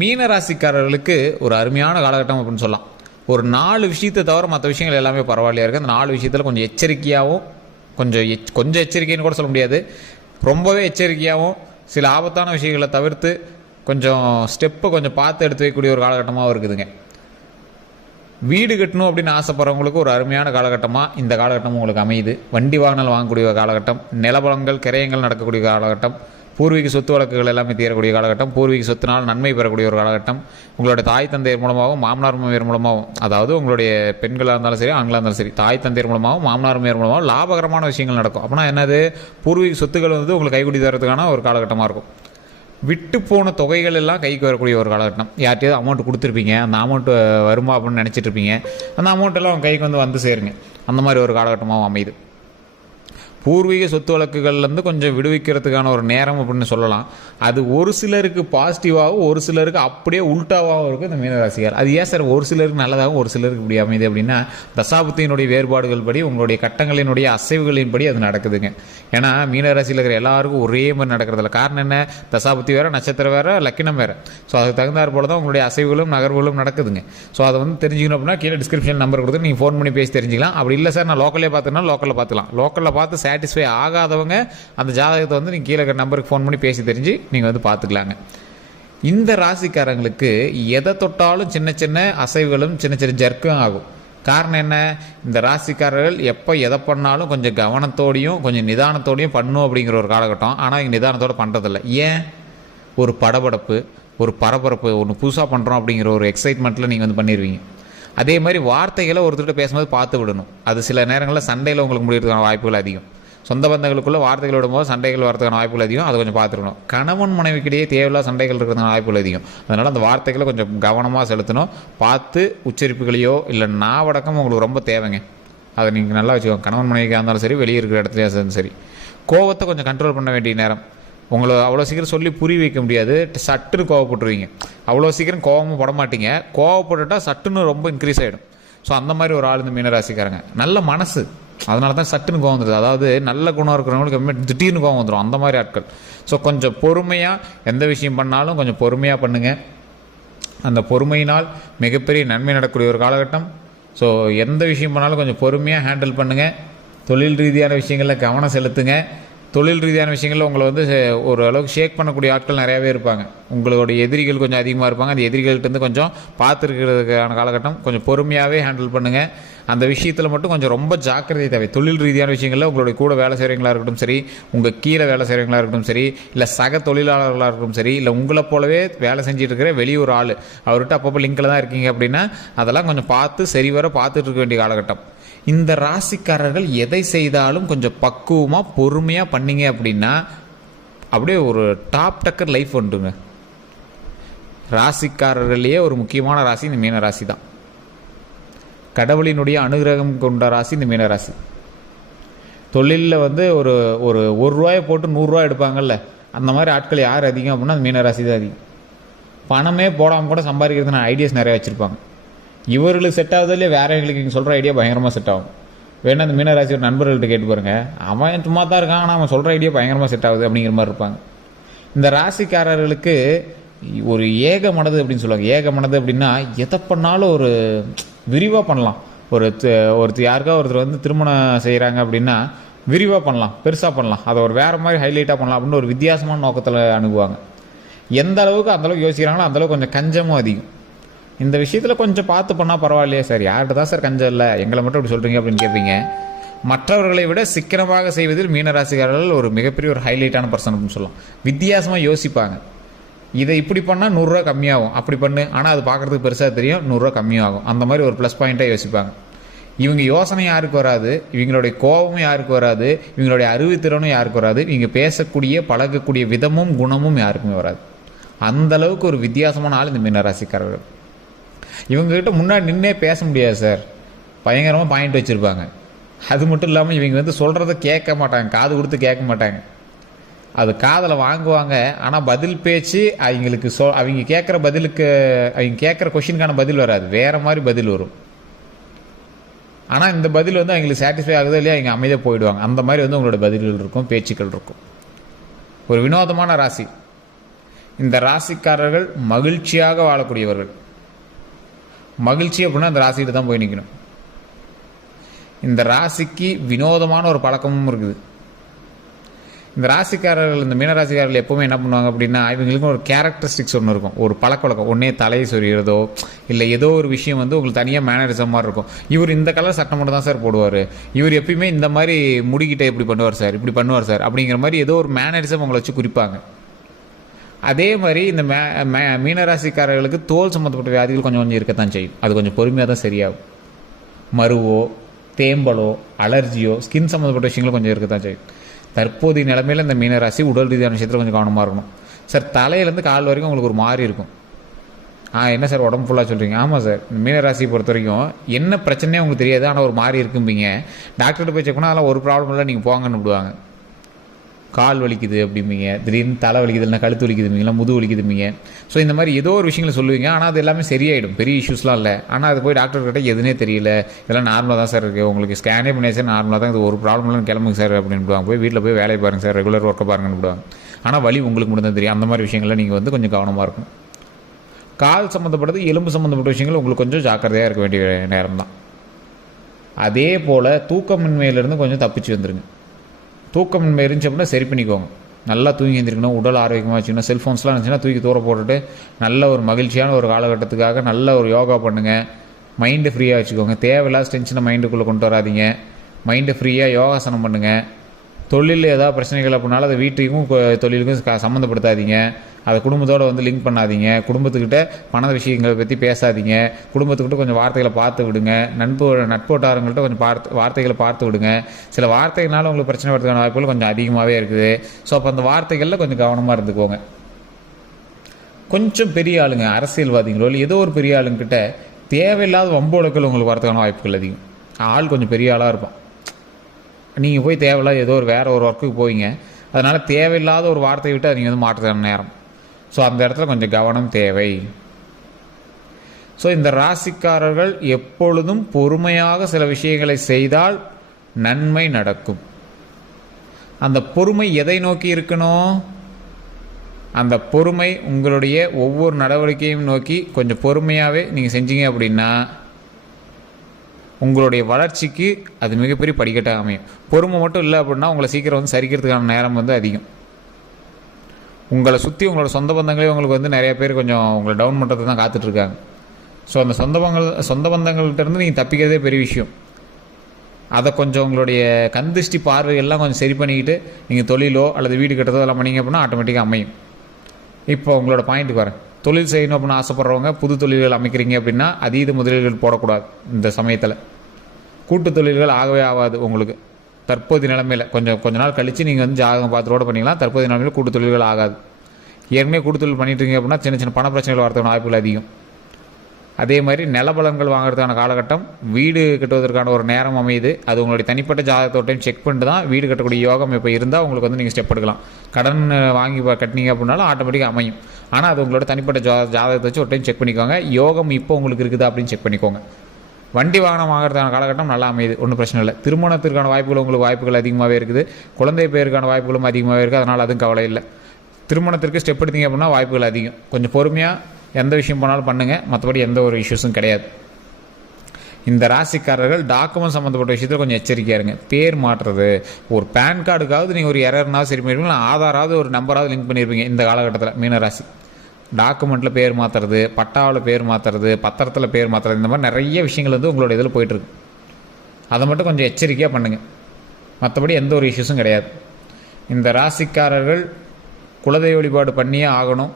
மீன ராசிக்காரர்களுக்கு ஒரு அருமையான காலகட்டம் அப்படின்னு சொல்லலாம். ஒரு 4 விஷயத்தை தவிர மற்ற விஷயங்கள் எல்லாமே பரவாயில்லையா இருக்குது. அந்த 4 விஷயத்தில் கொஞ்சம் எச்சரிக்கையாகவும் கொஞ்சம் எச்சரிக்கைன்னு கூட சொல்ல முடியாது, ரொம்பவே எச்சரிக்கையாகவும் சில ஆபத்தான விஷயங்களை தவிர்த்து கொஞ்சம் ஸ்டெப்பை கொஞ்சம் பார்த்து எடுத்து வைக்கக்கூடிய ஒரு காலகட்டமாகவும் இருக்குதுங்க. வீடு கட்டணும் அப்படின்னு ஆசைப்படுறவங்களுக்கு ஒரு அருமையான காலகட்டமாக இந்த காலகட்டம் உங்களுக்கு அமையுது. வண்டி வாகனங்கள் வாங்கக்கூடிய காலகட்டம், நிலபலங்கள் கிரயங்கள் நடக்கக்கூடிய காலகட்டம், பூர்வீக சொத்து வழக்குகள் எல்லாமே தீரக்கூடிய காலகட்டம், பூர்வீக சொத்தினால் நன்மை பெறக்கூடிய ஒரு காலகட்டம், உங்களுடைய தாய் தந்தையர் மூலமாகவும் மாமனார் மாமியார் மூலமாகவும், அதாவது உங்களுடைய பெண்களாக இருந்தாலும் சரி ஆண்களாக இருந்தாலும் சரி, தாய் தந்தையர் மூலமாகவும் மாமனார் மாமியார் மூலமாகவும் லாபகரமான விஷயங்கள் நடக்கும். அப்படின்னா என்னது, பூர்வீக சொத்துக்கள் வந்து உங்களுக்கு கைக்குடி தரதுக்கான ஒரு காலகட்டமாக இருக்கும். விட்டு போன தொகைகள் எல்லாம் கைக்கு வரக்கூடிய ஒரு காலகட்டம். யார்ட்டையாவது அமௌண்ட் கொடுத்துருப்பீங்க, அந்த அமௌண்ட்டு வருமா அப்படின்னு நினச்சிட்டு இருப்பீங்க, அந்த அமௌண்ட்டெல்லாம் உங்கள் கைக்கு வந்து சேருங்க. அந்த மாதிரி ஒரு காலகட்டமாகவும் அமையுது. பூர்வீக சொத்து வழக்குகள்லேருந்து கொஞ்சம் விடுவிக்கிறதுக்கான ஒரு நேரம் அப்படின்னு சொல்லலாம். அது ஒரு சிலருக்கு பாசிட்டிவாகவும் ஒரு சிலருக்கு அப்படியே உல்ட்டாவாகவும் இருக்குது இந்த மீனராசிகள். அது ஏன் சார் ஒரு சிலருக்கு நல்லதாகவும் ஒரு சிலருக்கு இப்படி அமையுது அப்படின்னா, தசாபுத்தியினுடைய வேறுபாடுகள் படி உங்களுடைய கட்டங்களினுடைய அசைவுகளின் படி அது நடக்குதுங்க. ஏன்னா மீனராசியில் இருக்கிற எல்லாருக்கும் ஒரே மாதிரி நடக்கிறதில்ல. காரணம் என்ன, தசாபுத்தி வேறு, நட்சத்திரம் வேறு, லக்கினம் வேறு. ஸோ அதுக்கு தகுந்தாற் போல தான் உங்களுடைய அசைவுகளும் நகர்வுகளும் நடக்குதுங்க. ஸோ அதை வந்து தெரிஞ்சுக்கணும் அப்படின்னா கீழே டிஸ்கிரிப்ஷன் நம்பர் கொடுத்து நீங்கள் ஃபோன் பண்ணி பேசி தெரிஞ்சிக்கலாம். அப்படி இல்லை சார் நான் லோக்கலே பார்த்துனா லோக்கலில் பார்த்துக்கலாம். லோக்கலில் பார்த்து சாட்டிஸ்ஃபை ஆகாதவங்க அந்த ஜாதகத்தை வந்து நீங்கள் கீழே நம்பருக்கு ஃபோன் பண்ணி பேசி தெரிஞ்சு நீங்கள் வந்து பார்த்துக்கலாங்க. இந்த ராசிக்காரங்களுக்கு எதை தொட்டாலும் சின்ன சின்ன அசைவுகளும் சின்ன சின்ன ஜர்க்கும் ஆகும். காரணம் என்ன, இந்த ராசிக்காரர்கள் எப்போ எதை பண்ணாலும் கொஞ்சம் கவனத்தோடையும் கொஞ்சம் நிதானத்தோடையும் பண்ணும் அப்படிங்கிற ஒரு காலகட்டம். ஆனால் இங்கே நிதானத்தோடு பண்ணுறதில்ல. ஏன், ஒரு படபடப்பு, ஒரு பரபரப்பு, ஒன்று புதுசாக பண்ணுறோம் அப்படிங்கிற ஒரு எக்ஸைட்மெண்ட்டில் நீங்கள் வந்து பண்ணிடுவீங்க. அதே மாதிரி வார்த்தைகளை ஒருத்தர்கிட்ட பேசும்போது பார்த்து விடணும். அது சில நேரங்களில் சண்டையில் உங்களுக்கு முடியறதுக்கான வாய்ப்புகள் அதிகம். சொந்த பந்தங்களுக்குள்ளே வார்த்தைகள் விடும்போது சண்டைகள் வரதுக்கான வாய்ப்புகள் அதிகம். அதை கொஞ்சம் பார்த்துக்கணும். கணவன் மனைவிக்கிடையே தேவையில்லாத சண்டைகள் இருக்கிறதுக்கான வாய்ப்புகள் அதிகம். அதனால் அந்த வார்த்தைகளை கொஞ்சம் கவனமாக செலுத்தணும். பார்த்து உச்சரிப்புகளையோ இல்லை நாவடக்கம் உங்களுக்கு ரொம்ப தேவைங்க. அதை நீங்கள் நல்லா வச்சுக்கோங்க. கணவன் மனைவிக்காக இருந்தாலும் சரி, வெளியே இருக்கிற இடத்துலையா இருந்தாலும் சரி. கோவத்தை கொஞ்சம் கண்ட்ரோல் பண்ண வேண்டிய நேரம். உங்களை அவ்வளோ சீக்கிரம் சொல்லி புரிய வைக்க முடியாது, சட்டுன்னு கோவப்பட்டுருவீங்க. அவ்வளோ சீக்கிரம் கோவமும் பட மாட்டீங்க. கோவப்பட்டுட்டால் சட்டுன்னு ரொம்ப இன்க்ரீஸ் ஆகிடும். ஸோ அந்த மாதிரி ஒரு ஆள் இந்த மீனராசிக்காரங்க. நல்ல மனசு, அதனால தான் சட்டுன்னு கோவம் வந்துடுது. அதாவது நல்ல குணம் இருக்கிறவங்களுக்கு திடீர்னு கோவம் வந்துடும். அந்த மாதிரி ஆட்கள். ஸோ கொஞ்சம் பொறுமையாக எந்த விஷயம் பண்ணாலும் கொஞ்சம் பொறுமையாக பண்ணுங்கள். அந்த பொறுமையினால் மிகப்பெரிய நன்மை நடக்கக்கூடிய ஒரு காலகட்டம். ஸோ எந்த விஷயம் பண்ணாலும் கொஞ்சம் பொறுமையாக ஹேண்டில் பண்ணுங்கள். தொழில் ரீதியான விஷயங்களில் கவனம் செலுத்துங்க. தொழில் ரீதியான விஷயங்களில் உங்களை வந்து ஒரு அளவுக்கு ஷேக் பண்ணக்கூடிய ஆட்கள் நிறையாவே இருப்பாங்க. உங்களுடைய எதிரிகள் கொஞ்சம் அதிகமாக இருப்பாங்க. அந்த எதிரிகள்கிட்ட கொஞ்சம் பார்த்துருக்கிறதுக்கான காலகட்டம். கொஞ்சம் பொறுமையாகவே ஹேண்டில் பண்ணுங்கள். அந்த விஷயத்தில் மட்டும் கொஞ்சம் ரொம்ப ஜாக்கிரதை தேவை. தொழில் ரீதியான விஷயங்களில் உங்களுடைய கூட வேலை செய்கிறவங்களா இருக்கட்டும் சரி, உங்கள் கீழே வேலை செய்கிறவங்களா இருக்கட்டும் சரி, இல்லை சக தொழிலாளர்களாக இருக்கட்டும் சரி, இல்லை உங்களை போலவே வேலை செஞ்சுட்டு இருக்கிற வெளியூர் ஆள், அவர்கிட்ட அப்பப்போ லிங்கில் தான் இருக்கீங்க அப்படின்னா அதெல்லாம் கொஞ்சம் பார்த்து சரிவர பார்த்துட்டு இருக்க வேண்டிய காலகட்டம். இந்த ராசிக்காரர்கள் எதை செய்தாலும் கொஞ்சம் பக்குவமாக பொறுமையாக பண்ணிங்க அப்படின்னா அப்படியே ஒரு டாப் டக்கர் லைஃப் வந்துடுங்க. ராசிக்காரர்களையே ஒரு முக்கியமான ராசி இந்த மீன ராசி தான். கடவுளினுடைய அனுகிரகம் கொண்ட ராசி இந்த மீன ராசி. தொழிலில் வந்து ஒரு ரூபாயை போட்டு 100 ரூபா எடுப்பாங்கல்ல, அந்த மாதிரி ஆட்கள் யார் அதிகம் அப்படின்னா அந்த மீன ராசி தான் அதிகம். பணமே போடாமல் கூட சம்பாதிக்கிறதுனா ஐடியாஸ் நிறையா வச்சுருப்பாங்க. இவர்களுக்கு செட் ஆகுது இல்லையா, வேறவங்களுக்கு நீங்கள் சொல்கிற ஐடியா பயங்கரமாக செட் ஆகும். வேணா அந்த மீனராசி ஒரு நண்பர்கள்ட்ட கேட்டு பாருங்க, அவன் சும்மா தான் இருக்கான் ஆனால் அவன் சொல்கிற ஐடியா பயங்கரமாக செட் ஆகுது அப்படிங்கிற மாதிரி இருப்பாங்க. இந்த ராசிக்காரர்களுக்கு ஒரு ஏக மனது அப்படின்னு சொல்லுவாங்க. ஏக மனது அப்படின்னா எதை பண்ணாலும் ஒரு விரிவாக பண்ணலாம். ஒருத்தர் யாருக்கா ஒருத்தர் வந்து திருமணம் செய்கிறாங்க அப்படின்னா விரிவாக பண்ணலாம், பெருசாக பண்ணலாம், அதை ஒரு வேறு மாதிரி ஹைலைட்டாக பண்ணலாம் அப்படின்னு ஒரு வித்தியாசமான நோக்கத்தில் அணுகுவாங்க. எந்த அளவுக்கு அந்தளவுக்கு யோசிக்கிறாங்களோ அந்தளவுக்கு கொஞ்சம் கஞ்சமும் அதிகம். இந்த விஷயத்தில் கொஞ்சம் பார்த்து பண்ணால் பரவாயில்லையே சார், யார்கிட்ட தான் சார் கஞ்சம் இல்லை, எங்களை மட்டும் இப்படி சொல்கிறீங்க அப்படின்னு கேட்பீங்க. மற்றவர்களை விட சிக்கனமாக செய்வதில் மீனராசிக்காரர்கள் ஒரு மிகப்பெரிய ஒரு ஹைலைட்டான பர்சன் அப்படின்னு சொல்லலாம். வித்தியாசமாக யோசிப்பாங்க. இதை இப்படி பண்ணால் 100 ரூபா கம்மியாகும், அப்படி பண்ணு, ஆனால் அது பார்க்குறதுக்கு பெருசாக தெரியும், 100 ரூபா கம்மியாகும். அந்த மாதிரி ஒரு ப்ளஸ் பாயிண்ட்டாக யோசிப்பாங்க. இவங்க யோசனை யாருக்கு வராது, இவங்களுடைய கோபமும் யாருக்கு வராது, இவங்களுடைய அறிவுத்திறனும் யாருக்கு வராது, இவங்க பேசக்கூடிய பழகக்கூடிய விதமும் குணமும் யாருக்குமே வராது. அந்தளவுக்கு ஒரு வித்தியாசமான ஆள் இந்த மீனராசிக்காரர்கள். இவங்ககிட்ட முன்னாடி நின்னே பேச முடியாது சார், பயங்கரமாக பாயிண்ட் வச்சுருப்பாங்க. அது மட்டும் இல்லாமல் இவங்க வந்து சொல்கிறத கேட்க மாட்டாங்க, காது கொடுத்து கேட்க மாட்டாங்க, அது காதில் வாங்குவாங்க. ஆனால் பதில் பேச்சு அவங்களுக்கு அவங்க கேட்குற பதிலுக்கு, அவங்க கேட்குற கொஷினுக்கான பதில் வராது, வேறு மாதிரி பதில் வரும். ஆனால் இந்த பதில் வந்து அவங்களுக்கு சாட்டிஸ்ஃபை ஆகுதோ இல்லையா, அவங்க அமைதியாக போயிடுவாங்க. அந்த மாதிரி வந்து உங்களோட பதில்கள் இருக்கும், பேச்சுக்கள் இருக்கும். ஒரு வினோதமான ராசி இந்த ராசிக்காரர்கள் மகிழ்ச்சியாக வாழக்கூடியவர்கள். மகிழ்ச்சி அப்படின்னா அந்த ராசிகிட்ட தான் போய் நிற்கணும். இந்த ராசிக்கு வினோதமான ஒரு பழக்கமும் இருக்குது. இந்த ராசிக்காரர்கள், இந்த மீனராசிக்காரர்கள் எப்போவுமே என்ன பண்ணுவாங்க அப்படின்னா, இவங்களுக்கு ஒரு கேரக்டரிஸ்டிக்ஸ் ஒன்று இருக்கும், ஒரு பழக்கவழக்கம். ஒன்றே தலையை சொறிகிறதோ இல்லை ஏதோ ஒரு விஷயம் வந்து உங்களுக்கு தனியாக மேனரிசம் மாதிரி இருக்கும். இவர் இந்த கலர் சட்டை மட்டும் தான் சார் போடுவார், இவர் எப்பயுமே இந்த மாதிரி முடிக்கிட்ட இப்படி பண்ணுவார் சார், இப்படி பண்ணுவார் சார் அப்படிங்கிற மாதிரி ஏதோ ஒரு மேனரிசம் உங்களை வச்சு குறிப்பாங்க. அதே மாதிரி இந்த மீனராசிக்காரர்களுக்கு தோல் சம்மந்தப்பட்ட வியாதிகள் கொஞ்சம் கொஞ்சம் இருக்கத்தான் செய்யும். அது கொஞ்சம் பொறுமையாக தான் சரியாகும். மருவோ, தேம்பலோ, அலர்ஜியோ, ஸ்கின் சம்மந்தப்பட்ட விஷயங்களும் கொஞ்சம் இருக்கத்தான் செய்யும். தற்போதைய நிலைமையில் இந்த மீனராசி உடல் ரீதியான விஷயத்தில் கொஞ்சம் கவனமாக இருக்கணும். சார் தலையிலேருந்து கால் வரைக்கும் உங்களுக்கு ஒரு மாதிரி இருக்கும். என்ன சார் உடம்பு ஃபுல்லாக சொல்கிறீங்க? ஆமாம் சார், இந்த மீனராசியை பொறுத்த வரைக்கும் என்ன பிரச்சனையே உங்களுக்கு தெரியாது, ஆனால் ஒரு மாதிரி இருக்கும்பீங்க. டாக்டர்கிட்ட போய் செக் பண்ணால் அதெல்லாம் ஒரு ப்ராப்ளம் இல்லை, நீங்கள் போங்கன்னு விடுவாங்க. கால் வலிக்குது அப்படிம்பீங்க, திடீர்னு தலை வலிக்குது, இல்லைனா கழுத்து வலிக்குதும்பீங்களா, முது வலிக்குதும்பீங்க. ஸோ இந்த மாதிரி ஏதோ ஒரு விஷயங்களை சொல்லுவீங்க, ஆனால் அது எல்லாமே சரியாயிடும், பெரிய இஷ்யூஸ்லாம் இல்லை. ஆனால் அது போய் டாக்டர்கிட்ட எதுனே தெரியல, இதெல்லாம் நார்மலாக தான் சார் இருக்குது, உங்களுக்கு ஸ்கேனே பண்ணி சார் நார்மலாக தான், இது ஒரு ப்ராப்ளம்லாம் கிளம்புங்க சார் அப்படின்னு போய் வீட்டில் போய் வேலையை பாருங்கள் சார், ரெகுலர் ஒர்க்கை பாருங்கன்னு விடுவாங்க. ஆனால் வலி உங்களுக்கு மட்டும் தான் தெரியும். அந்த மாதிரி விஷயங்களை நீங்கள் வந்து கொஞ்சம் கவனமாக இருக்கும். கால் சம்மந்தப்பட்டது, எலும்பு சம்மந்தப்பட்ட விஷயங்கள் உங்களுக்கு கொஞ்சம் ஜாக்கிரதையாக இருக்க வேண்டிய நேரம் தான். அதே போல் தூக்கமின்மையிலேருந்து கொஞ்சம் தப்பிச்சு வந்துருங்க. தூக்கமின்மை இருந்துச்சு அப்படின்னா சரி பண்ணிக்கோங்க. நல்லா தூங்கி எழுந்திருக்கணும், உடல் ஆரோக்கியமாக வச்சுக்கணும். செல்ஃபோன்ஸ்லாம் இருந்துச்சுன்னா தூக்கி தூர போட்டுட்டு நல்ல ஒரு மகிழ்ச்சியான ஒரு காலகட்டத்துக்காக நல்ல ஒரு யோகா பண்ணுங்கள். மைண்டு ஃப்ரீயாக வச்சுக்கோங்க. தேவையில்லாத டென்ஷனை மைண்டுக்குள்ளே கொண்டு வராதிங்க. மைண்டு ஃப்ரீயாக யோகாசனம் பண்ணுங்கள். தொழிலில் ஏதாவது பிரச்சனைகள் அப்படின்னாலும் அதை வீட்டுக்கும் தொழிலுக்கும் சம்மந்தப்படுத்தாதீங்க. அதை குடும்பத்தோடு வந்து லிங்க் பண்ணாதீங்க. குடும்பத்துக்கிட்ட பண விஷயங்களை பற்றி பேசாதீங்க. குடும்பத்துக்கிட்ட கொஞ்சம் வார்த்தைகளை பார்த்து விடுங்க. நட்போட்டாரங்கள்ட்ட கொஞ்சம் வார்த்தைகளை பார்த்து விடுங்க. சில வார்த்தைகளால் உங்களுக்கு பிரச்சனை வரதுக்கான வாய்ப்புகள் கொஞ்சம் அதிகமாகவே இருக்குது. ஸோ அப்போ அந்த வார்த்தைகளில் கொஞ்சம் கவனமாக இருந்துக்கோங்க. கொஞ்சம் பெரிய ஆளுங்க, அரசியல்வாதிகளோ இல்லை ஏதோ ஒரு பெரிய ஆளுங்கிட்ட தேவையில்லாத வம்போலக்கள் உங்களுக்கு வரதுக்கான வாய்ப்புகள் அதிகம். ஆள் கொஞ்சம் பெரிய ஆளாக இருப்பான். நீங்கள் போய் தேவையில்லாத ஏதோ ஒரு வேறு ஒரு ஒர்க்குக்கு போவீங்க. அதனால் தேவையில்லாத ஒரு வார்த்தையை விட்டு நீங்கள் வந்து மாற்றுறதுக்கான நேரம். ஸோ அந்த இடத்துல கொஞ்சம் கவனம் தேவை. ஸோ இந்த ராசிக்காரர்கள் எப்பொழுதும் பொறுமையாக சில விஷயங்களை செய்தால் நன்மை நடக்கும். அந்த பொறுமை எதை நோக்கி இருக்கணும்? அந்த பொறுமை உங்களுடைய ஒவ்வொரு நடவடிக்கையும் நோக்கி கொஞ்சம் பொறுமையாகவே நீங்கள் செஞ்சீங்க அப்படின்னா உங்களுடைய வளர்ச்சிக்கு அது மிகப்பெரிய படிக்கட்டாக அமையும். பொறுமை மட்டும் இல்லை அப்படின்னா உங்களை சீக்கிரம் வந்து சரிக்கிறதுக்கான நேரம் வந்து அதிகம். உங்களை சுற்றி உங்களோட சொந்த பந்தங்களே உங்களுக்கு வந்து நிறைய பேர் கொஞ்சம் உங்களை டவுன் பண்ணுறது தான் காத்துட்ருக்காங்க. ஸோ அந்த சொந்த பந்தங்கள்கிட்டருந்து நீங்கள் தப்பிக்கிறதே பெரிய விஷயம். அதை கொஞ்சம் உங்களுடைய கந்திஷ்டி பார்வைகள்லாம் கொஞ்சம் சரி பண்ணிக்கிட்டு நீங்கள் தொழிலோ அல்லது வீடு கட்டுறதோ எல்லாம் பண்ணிங்க அப்படின்னா ஆட்டோமேட்டிக்காக அமையும். இப்போ உங்களோட பாயிண்ட்டுக்கு வரேன். தொழில் செய்யணும் அப்படின்னு ஆசைப்பட்றவங்க புது தொழில்கள் அமைக்கிறீங்க அப்படின்னா அதீத முதலீடுகள் போடக்கூடாது. இந்த சமயத்தில் கூட்டு தொழில்கள் ஆகவே ஆகாது. உங்களுக்கு தற்போதைய நிலைமையில் கொஞ்ச நாள் கழித்து நீங்கள் வந்து ஜாதகம் பார்த்து ரோட பண்ணிக்கலாம். தற்போதைய நிலைமையில் கூட்டு தொழில்கள் ஆகாது. ஏற்கனவே கூட்டு தொழில் பண்ணிட்டு இருக்கீங்க அப்படின்னா சின்ன சின்ன பண பிரச்சனைகள் வரதுக்கான வாய்ப்புகள் அதிகம். அதே மாதிரி நிலபலன்கள் வாங்குறதுக்கான காலகட்டம், வீடு கட்டுவதற்கான ஒரு நேரம் அமையுது. அது உங்களுடைய தனிப்பட்ட ஜாதகத்தோட்டையும் செக் பண்ணிட்டு தான் வீடு கட்டக்கூடிய யோகம் இப்போ இருந்தால் உங்களுக்கு வந்து நீங்கள் ஸ்டெப் எடுக்கலாம். கடன் வாங்கி கட்டினீங்க அப்படின்னாலும் ஆட்டோமேட்டிக்காக அமையும். ஆனால் அது உங்களோட தனிப்பட்ட ஜாதகத்தை வச்சு ஒரு டைம் செக் பண்ணிக்கோங்க. யோகம் இப்போ உங்களுக்கு இருக்குதா அப்படின்னு செக் பண்ணிக்கோங்க. வண்டி வாகனம் வாங்குறதுக்கான காலகட்டம் நல்லா அமையுது, ஒன்றும் பிரச்சனை இல்லை. திருமணத்திற்கான வாய்ப்புகள் உங்களுக்கு வாய்ப்புகள் அதிகமாகவே இருக்குது. குழந்தை பேருக்கான வாய்ப்புகளும் அதிகமாகவே இருக்குது. அதனால் அதுவும் கவலை இல்லை. திருமணத்திற்கு ஸ்டெப் எடுத்தீங்க அப்படின்னா வாய்ப்புகள் அதிகம். கொஞ்சம் பொறுமையாக எந்த விஷயம் பண்ணாலும் பண்ணுங்கள். மற்றபடி எந்த ஒரு இஷ்யூஸும் கிடையாது. இந்த ராசிக்காரர்கள் டாக்குமெண்ட் சம்மந்தப்பட்ட விஷயத்தில் கொஞ்சம் எச்சரிக்கையாக இருங்க. பேர் மாற்றுறது, ஒரு பேன் கார்டுக்காவது நீங்கள் ஒரு எரர்னாவது சரி பண்ணியிருப்பீங்க, ஆதாராவது ஒரு நம்பராவது லிங்க் பண்ணியிருப்பீங்க. இந்த காலகட்டத்தில் மீனராசி டாக்குமெண்ட்டில் பேர் மாற்றுறது, பட்டாவில் பேர் மாற்றுறது, பத்திரத்தில் பேர் மாற்றுறது, இந்த மாதிரி நிறைய விஷயங்கள் வந்து உங்களோட இதில் போயிட்டுருக்கு. அதை மட்டும் கொஞ்சம் எச்சரிக்கையாக பண்ணுங்கள். மற்றபடி எந்த ஒரு இஷ்யூஸும் கிடையாது. இந்த ராசிக்காரர்கள் குலதெய்வ வழிபாடு பண்ணியே ஆகணும்.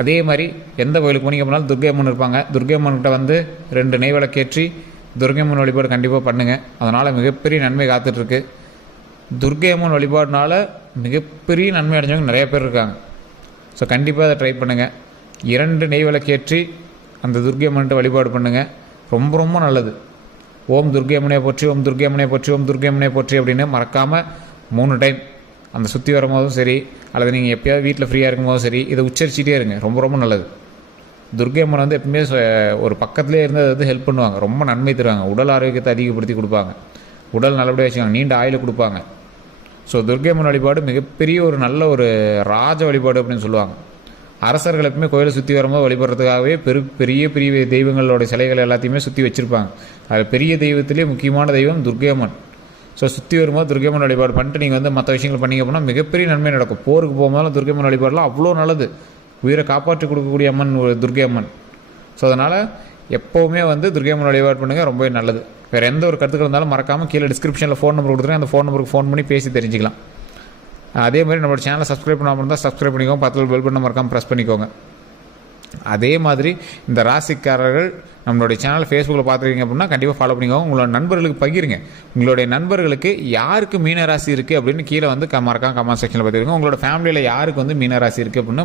அதே மாதிரி எந்த கோயிலுக்கு போனீங்க அப்படின்னாலும் துர்க்கை அம்மன் இருப்பாங்க. துர்க்கை அம்மன்கிட்ட வந்து 2 நெய் விளக்கேற்றி துர்க்கை அம்மன் வழிபாடு கண்டிப்பாக பண்ணுங்கள். அதனால் மிகப்பெரிய நன்மை காத்துட்ருக்கு. துர்க்கை அம்மன் வழிபாடுனால மிகப்பெரிய நன்மை அடைஞ்சவங்க நிறைய பேர் இருக்காங்க. ஸோ கண்டிப்பாக அதை ட்ரை பண்ணுங்கள். 2 நெய் விளக்கேற்றி அந்த துர்க்கை அம்மன்கிட்ட வழிபாடு பண்ணுங்கள். ரொம்ப ரொம்ப நல்லது. ஓம் துர்க்கை அம்மனை போற்றி, ஓம் துர்க்கை அம்மனை போற்றி, ஓம் துர்க்கை அம்மனை போற்றி அப்படின்னு மறக்காமல் 3 டைம் அந்த சுற்றி வரும்போதும் சரி, அல்லது நீங்கள் எப்போயாவது வீட்டில் ஃப்ரீயாக இருக்கும்போதும் சரி, இதை உச்சரிச்சிட்டே இருங்க. ரொம்ப ரொம்ப நல்லது. துர்க்கை அம்மன் வந்து எப்பவுமே ஒரு பக்கத்துலேயே இருந்து அதை வந்து ஹெல்ப் பண்ணுவாங்க. ரொம்ப நன்மை தருவாங்க. உடல் ஆரோக்கியத்தை அதிகப்படுத்தி கொடுப்பாங்க. உடல் நல்லபடியாக வச்சுக்காங்க. நீண்ட ஆயுளை கொடுப்பாங்க. ஸோ துர்க்கை அம்மன் வழிபாடு மிகப்பெரிய ஒரு நல்ல ஒரு ராஜ வழிபாடு அப்படின்னு சொல்லுவாங்க. அரசர்கள் எப்பவுமே கோயிலை சுற்றி வரும்போது வழிபடுறதுக்காகவே பெரிய பெரிய தெய்வங்களோட சிலைகள் எல்லாத்தையுமே சுற்றி வச்சுருப்பாங்க. அது பெரிய தெய்வத்திலே முக்கியமான தெய்வம் துர்க்கையம்மன். ஸோ சுற்றி வரும்போது துர்க்கையம்மன் வழிபாடு பண்ணிட்டு நீங்கள் வந்து மற்ற விஷயங்கள் பண்ணிங்க அப்படின்னா மிகப்பெரிய நன்மை நடக்கும். போருக்கு போகும்போது துர்க்கையம்மன் வழிபாடெலாம் அவ்வளோ நல்லது. உயிரை காப்பாற்றி கொடுக்கக்கூடிய அம்மன் துர்க்கையம்மன். ஸோ அதனால் எப்போவுமே வந்து துர்க்கையம்மன் வழிபாடு பண்ணுங்கள், ரொம்பவே நல்லது. வேறு எந்த ஒரு கருத்துக்கள் இருந்தாலும் மறக்காமல் கீழே டிஸ்கிரிப்ஷனில் ஃபோன் நம்பர் கொடுத்துருக்கேன், அந்த ஃபோன் நம்பருக்கு ஃபோன் பண்ணி பேசி தெரிஞ்சுக்கலாம். அதே மாதிரி நம்மளோட சேனலை சப்ஸ்கிரைப் பண்ணாமல் இருந்தால் சப்ஸ்கிரைப் பண்ணிக்கோங்க, பக்கத்தில் பெல் பட்டன் மறக்காமல் ப்ரெஸ் பண்ணிக்கோங்க. அதே மாதிரி இந்த ராசிக்காரர்கள் நம்மளுடைய சேனல் ஃபேஸ்புக்கில் பார்த்துருக்கீங்க அப்படின்னா கண்டிப்பாக ஃபாலோ பண்ணிக்கோங்க. உங்களோட நண்பர்களுக்கு பகிருங்க. உங்களுடைய நண்பர்களுக்கு யாருக்கு மீன ராசி இருக்குது அப்படின்னு கீழே வந்து மறக்காம கமெண்ட் செக்ஷனில் பார்த்துருங்க. உங்களோட ஃபேமிலியில் யாருக்கு வந்து மீன ராசி இருக்குது அப்படின்னு